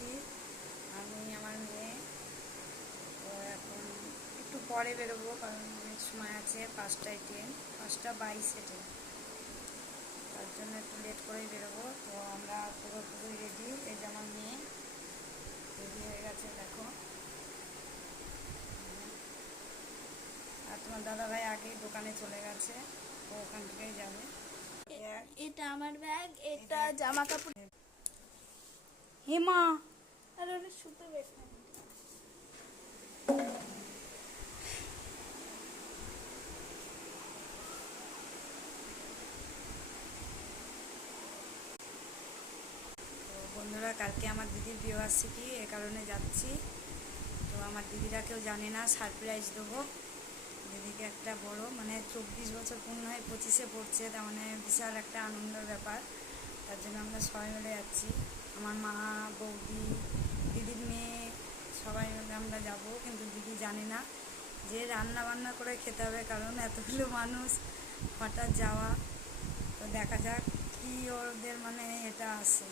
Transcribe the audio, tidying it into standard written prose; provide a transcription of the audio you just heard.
যাচ্ছি আমি আমার মেয়ে। তো এখন একটু পরে বেরোবো, কারণ অনেক সময় আছে, 5টায় ট্রেন, 5টা 22-এ ট্রেন, তার জন্য একটু লেট করেই বেরোবো। তো আমরা পুরোপুরি রেডি। এই যে আমার মেয়ে রেডি হয়ে গেছে, দেখো। আর তোমার দাদাভাই আগেই দোকানে চলে গেছে, ও ওখান থেকেই যাবে। এটা আমার ব্যাগ, এটা জামা কাপড়। হেমা, আর ওটা সুতো বের করে। তো বন্ধুরা, কালকে আমার দিদির বিবাহবার্ষিকী, এ কারণে যাচ্ছি। তো আমার দিদিরা কেউ জানে না, সারপ্রাইজ দেবো দিদিকে। একটা বড়, মানে 24 বছর পূর্ণ হয় 25-এ পড়ছে, তার মানে বিশাল একটা আনন্দের ব্যাপার। তার জন্য আমরা সবাই মিলে যাচ্ছি, আমার মা, বৌদি, দিদির মেয়ে, সবাই মিলে আমরা যাব। কিন্তু দিদি জানে না যে রান্না বান্না করে খেতে হবে, কারণ এতগুলো মানুষ হঠাৎ যাওয়া। তো দেখা যাক কি ওদের মানে এটা আছে।